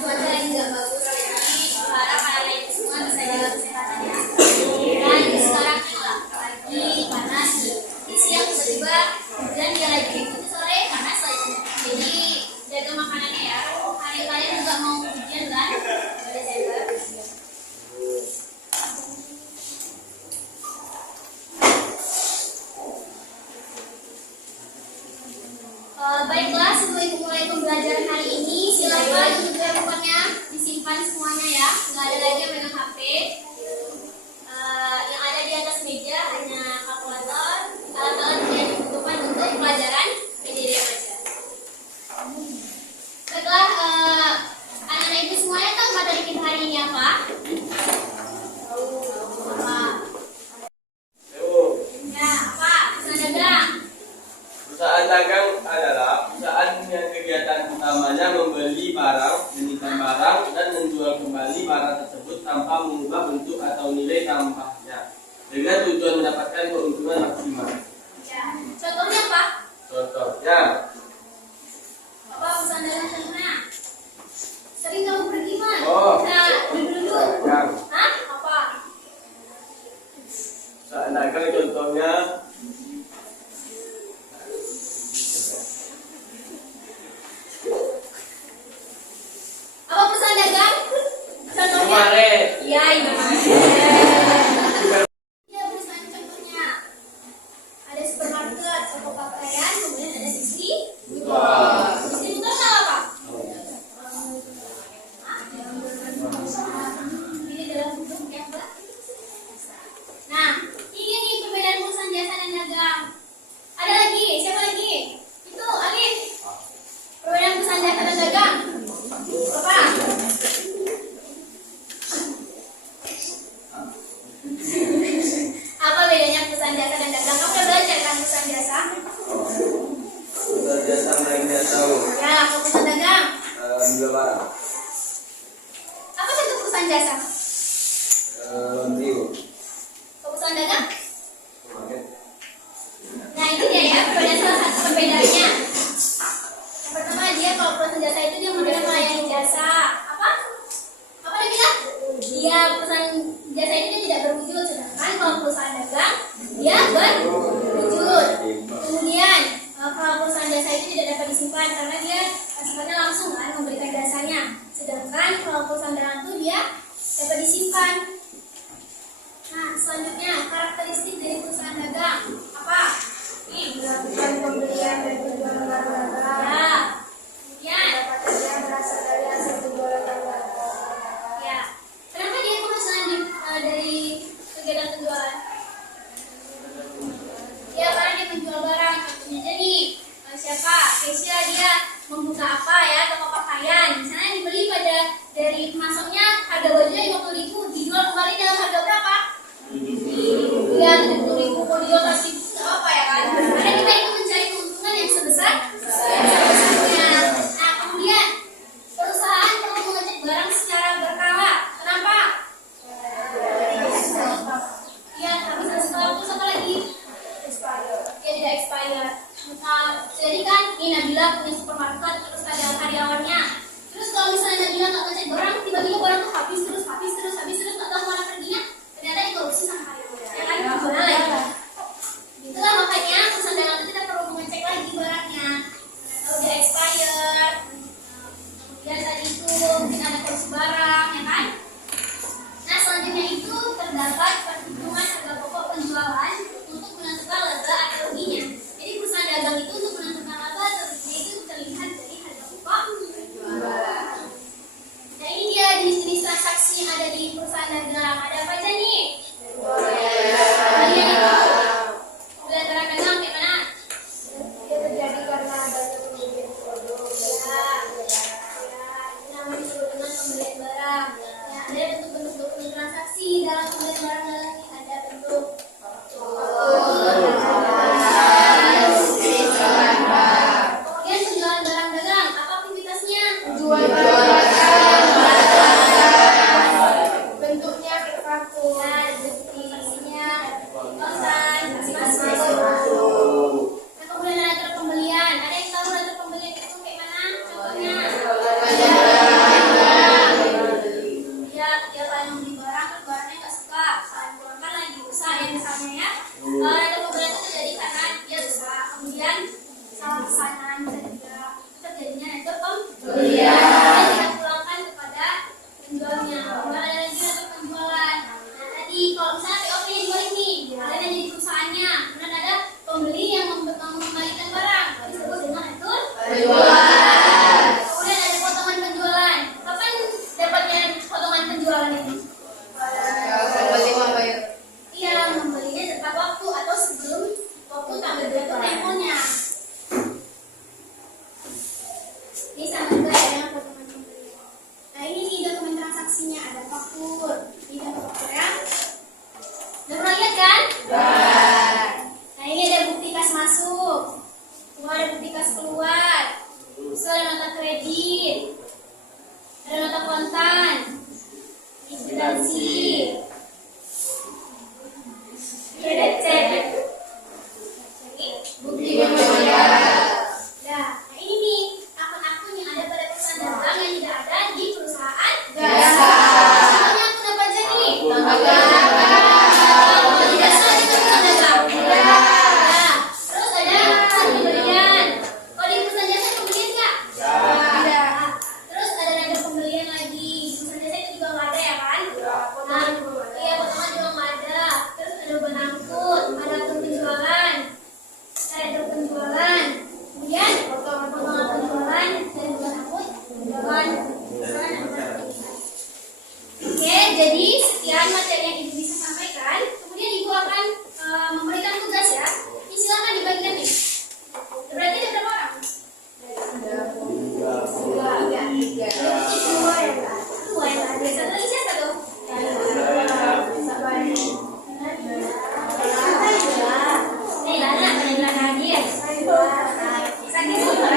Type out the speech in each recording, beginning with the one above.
cuaca lagi nggak bagus, jadi harap anak-anak itu semua bisa jaga kesehatannya. Dan sekarang lagi panas, siang tiba-tiba hujan, dia lagi ikut sore panas lagi. Jadi jaga makanannya ya. Hari kalian juga mau ujian kan? Boleh jaga. Baiklah, sebelum ibu mulai pembelajaran hari ini, silakan untuk handphonenya disimpan semuanya ya. Nggak ada lagi yang megang HP. Yang ada di atas meja hanya kalkulator, alat-alat yang dibutuhkan untuk pelajaran PJDM aja. Baiklah, anak-anak ibu semuanya tahu materi kita hari ini apa? Apa? Ya, apa? Perusahaan dagang. Perusahaan dagang adalah perusahaan yang kegiatan utamanya membeli barang, menyimpan barang, dan menjual kembali barang tersebut tanpa mengubah bentuk atau nilai tambahnya, dengan tujuan mendapatkan keuntungan maksimal. Ya. Contohnya apa? Contohnya, Apa perusahaan dagang contohnya? Sering kamu pergi mah? Oh. Nah, dulu. dagang. Hah? Apa? Perusahaan dagang contohnya Apa perusahaan dagang? Contohnya? Indomaret. Iya, Indomaret. Ya, perusahaan contohnya ada supermarket, toko pakaian, kemudian ada distributor. Distributor apa? Ini dalam bentuk ya, Mbak. Nah, ini nih perbedaan perusahaan jasa dan dagang. Ada lagi, siapa lagi? Itu, Alif. Perbedaan perusahaan jasa dan dagang. Apa? Apa bedanya perusahaan jasa dan dagang? Kamu udah belajar kan perusahaan jasa? Perusahaan jasa mereka tahu Ya, kalau perusahaan dagang. jual barang, Apa contoh perusahaan jasa? laundry, Kalau perusahaan dagang? supermarket. Nah, itu dia ya, perbedaan salah satu perbedaannya. Yang pertama, dia kalau perusahaan jasa itu dia modelnya melayani jasa. Apa? Apa dia bilang? Dia perusahaan jasa itu dia tidak berwujud, sedangkan kalau perusahaan dagang dia berwujud. Kemudian kalau perusahaan jasa itu tidak dapat disimpan karena dia sifatnya langsung kan memberikan jasanya. Sedangkan kalau perusahaan dagang itu dia dapat disimpan. Nah, selanjutnya karakteristik dari perusahaan dagang apa? Ini Melakukan pembelian dan penjualan barang dagang. ya. Kemudian Pendapatan yang berasal dari hasil penjualan barang. ya. Kenapa dia perusahaan dari kegiatan penjualan? Ya, karena dia menjual barang. Contohnya aja nih, siapa? Keisha dia membuka apa ya, toko pakaian. Misalnya dibeli pada dari pemasoknya harga bajunya 50.000, dijual kembali dalam harga berapa? 70.000, kalau dijual 100.000 nggak apa ya kan? Karena kita itu mencari keuntungan yang sebesarnya. Nah, kemudian perusahaan perlu mengecek barang secara berkala. Kenapa? Ya, harus ada skala. Terus apa lagi? Ya, tidak expired. Nah, jadi kan ini Nabila punya supermarket, terus ada karyawannya. Terus kalau misalnya Nabila nggak ngecek barang, tiba-tiba barang tuh habis terus, nggak tahu mana perginya. Ternyata dikorupsi sama karyawannya. Ya kan? Gimana lagi? Itulah makanya perusahaan dagang itu kita perlu mengecek lagi barangnya. Kalau udah expired, kemudian tadi itu mungkin ada korupsi barang, ya kan? Nah, selanjutnya itu terdapat perhitungan harga pokok penjualan untuk menentukan laba atau ruginya. Jadi perusahaan dagang itu untuk menentukan laba atau ruginya itu terlihat dari harga pokok penjualan. Nah, ini dia jenis-jenis transaksi yang ada di perusahaan dagang. Ada apa aja nih? Kalian itu pembelian barang dagang kayak mana? Dia terjadi karena adanya pembelian produk. Ini namanya disebut dengan pembelian barang. Ya, ada bentuk-bentuk dokumen transaksi dalam pembelian barang dagang ini. Ada bentuk kemudian penjualan barang dagang. Apa aktivitasnya? Jual bentuknya kartu. Nah, bukti versinya kosan, masing-masing. Nah, kemudian ada terpembelian. Ada yang tahu ada terpembelian itu kayak mana? Contohnya? Kemudian dipulangkan kepada penjualnya. Kemudian ada lagi untuk penjualan. Nah, tadi kalau misalnya POP-nya dibalik nih, kalian yang jadi perusahaannya. Kemudian ada pembeli yang mengembalikan barang. Disebut dengan atur penjualan. Kemudian ada potongan penjualan. Kapan dapatnya potongan penjualan ini? Iya, membelinya tepat waktu atau sebelum waktu tanggal jatuh temponya. Ini sama juga ya dengan potongan pembelian. Nah, ini nih dokumen transaksinya, ada faktur. Ini ada faktur ya. Udah pernah lihat kan? Nah, ini ada bukti kas masuk. Kemudian ada bukti kas keluar. Terus ada nota kredit. Ada nota kontan. Kwitansi. Kredit cek. Bukti pembayaran. Nah, ini nih akun-akun yang ada pada perusahaan dagang yang tidak ada di perusahaan jasa. Contohnya akun apa aja nih? Kalau di jasa di perusahaan dagang. Nah, terus ada pembelian. Kalau di perusahaan jasa pembelian nggak? Ada. Terus ada rekening pembelian lagi. Di perusahaan jasa itu juga nggak ada ya kan? Nah, iya potongan juga nggak ada. Terus ada beban angkut, ada akun penjualan. Ada penjualan, kemudian potongan penjualan dan bulan angkut penjualan. Oke, jadi sekian materi yang Ibu bisa sampaikan. Kemudian Ibu akan memberikan tugas ya. Ini silakan dibagikan nih. Berarti ada berapa orang? Dua ya. Dua ya. Ada satu lagi siapa tuh? Nih, Lana, pengen lagi ya. Sakit semua.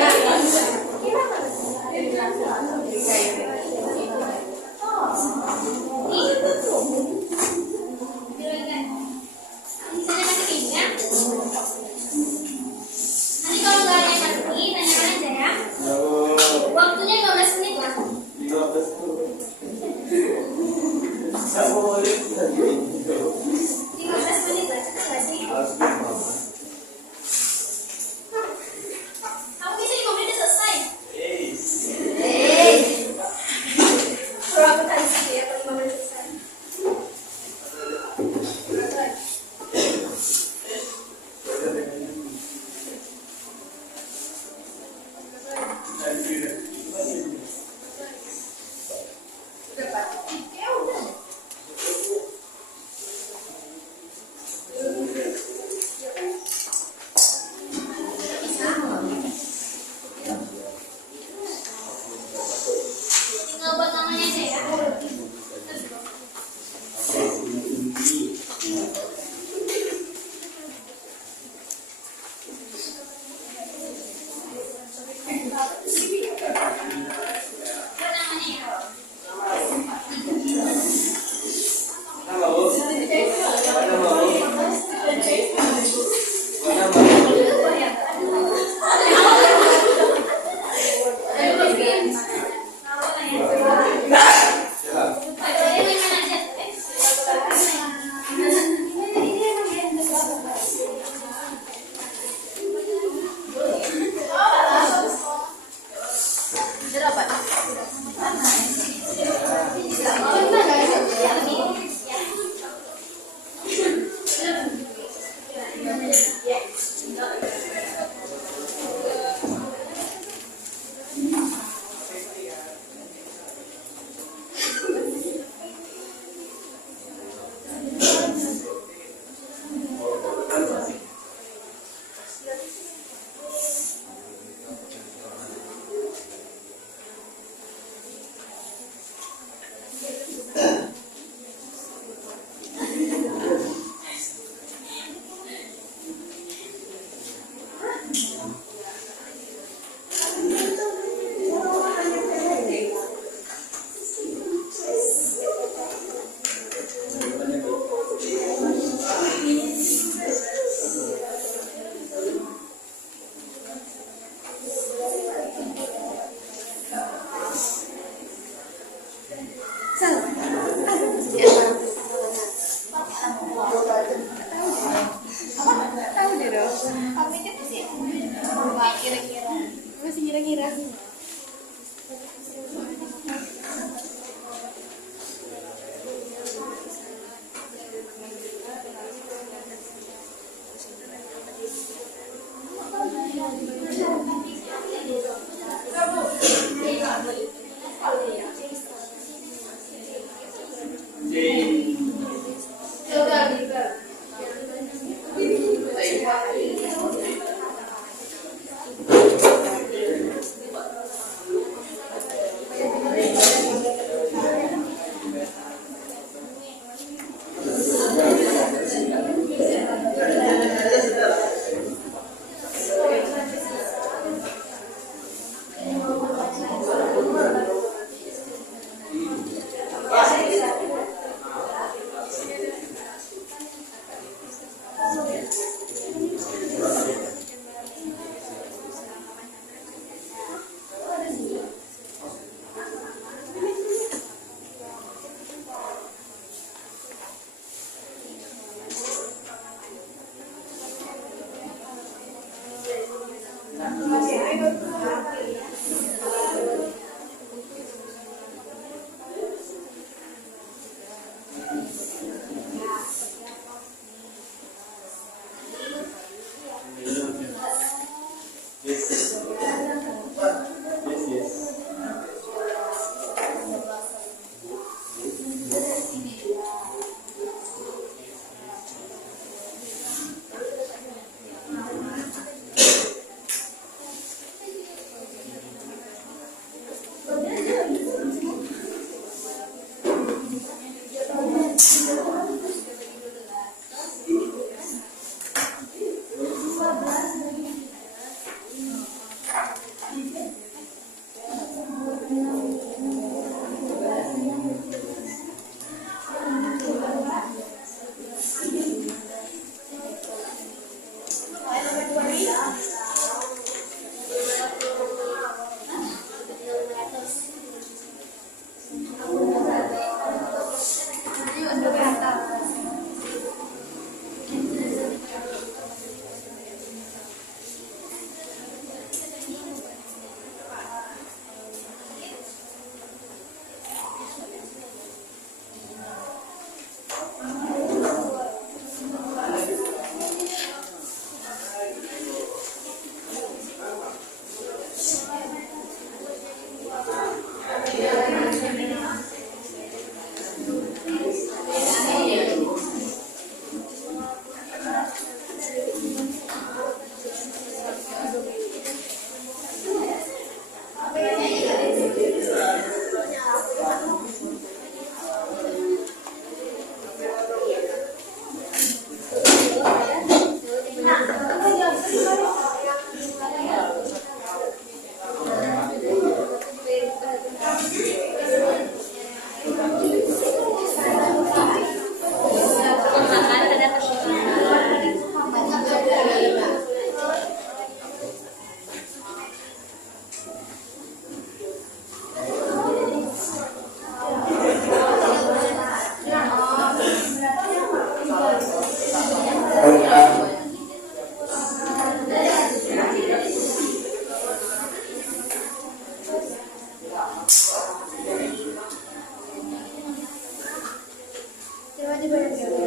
Terima kasih banyak ya.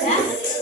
Saya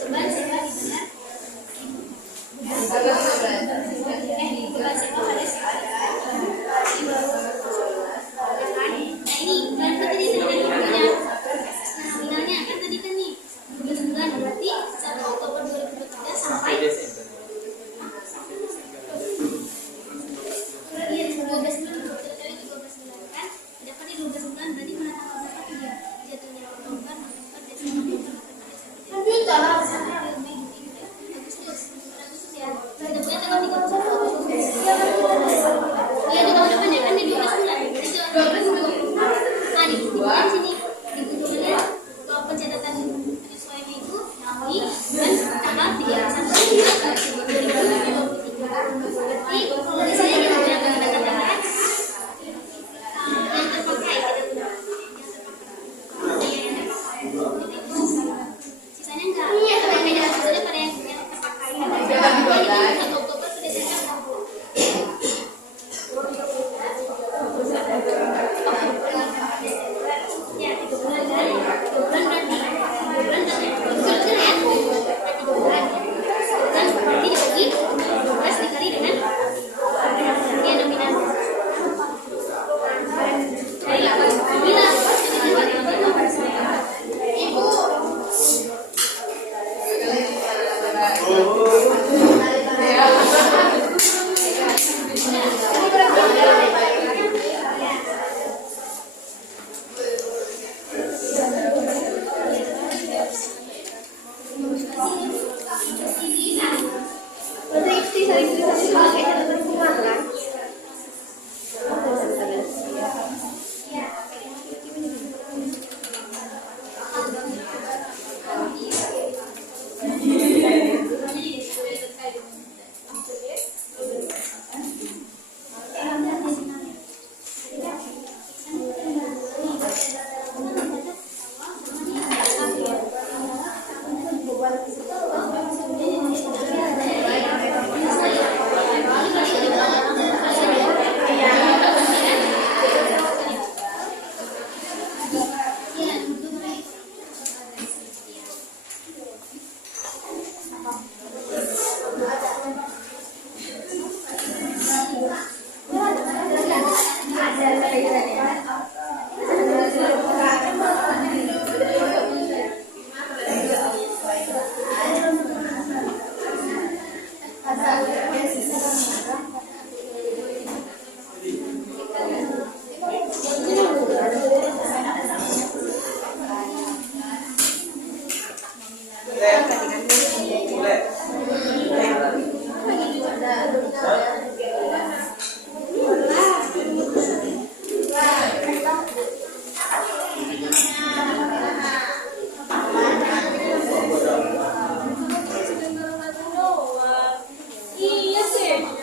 Iya sih.